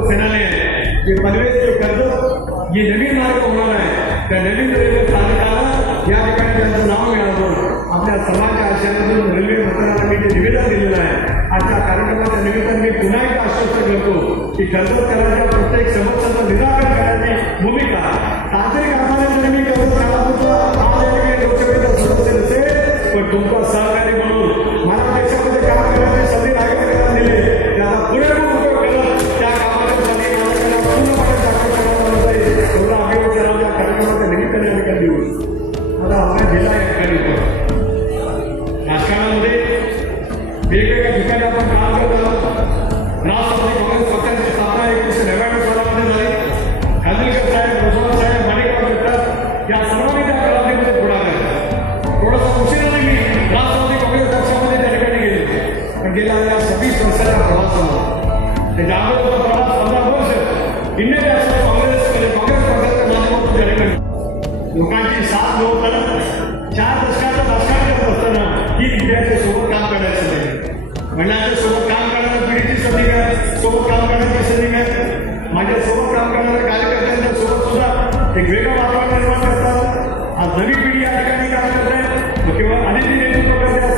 तो म्हणाले की पनवेल ते कर्जत जे नवीन मार्ग होणार आहे त्या नवीन रेल्वे स्थानकाला या ठिकाणी त्यांचं नाव मिळावं आपल्या समाजाच्या आशयातून रेल्वे मंत्र्यांना मी जे निवेदन दिलेलं आहे आजच्या कार्यक्रमाच्या निमित्ताने मी पुन्हा एकदा आश्वस्त करतो की कर्जतकरांच्या प्रत्येक समस्यांचं निराकरण करण्याची भूमिका तांत्रिक आव्हानांनी मी कर्जत कालापूरचा आज या ठिकाणी लोकसभेचा सदस्य नसेल पण तुमचा सहकारी म्हणून मला देशामध्ये काम करण्याची संधी नागरिकांना दिली त्याला पुरेपूर उपयोग करत त्या कामाच्या संधी नागरिकांना पूर्णपणे साकार करण्यात जाईल एवढा अभिवादनाच्या कार्यक्रमाच्या निमित्ताने आम्ही कधी देऊ मला आव्हान दिला या ठिकाणी राजकारणामध्ये वेगवेगळ्या ठिकाणी आपण काम करत आहोत राष्ट्रवादी काँग्रेस पक्षाची स्थापना 1999 सालामध्ये झाली खानविलकर साहेब रोजगार साहेब माणिकराव भेटतात या सर्वांनी त्या कालावधीमध्ये पुढाकार थोडासा उशिराने मी राष्ट्रवादी काँग्रेस पक्षामध्ये त्या ठिकाणी गेले पण गेल्या 26 वर्षाच्या प्रवासामध्ये त्याच्या अगोदरचा प्रवास 15 वर्ष इंडियन नॅशनल काँग्रेस पक्षाच्या माध्यमातून त्या ठिकाणी लोकांची साथ मिळवताना 4 दशकाचं राजकारण करत असताना ही इंडियाच्या सोबत काम करायचं नाही महिलांच्या सोबत काम करणाऱ्या पिढीची संधी काय सोबत काम करण्याची संधी काय माझ्यासोबत काम करणाऱ्या कार्यकर्त्यांच्या सोबत सुद्धा एक वेगळं वातावरण निर्माण करतात आज नवी पिढी या ठिकाणी काम करत आहे केवळ अनिती नेतृत्व करते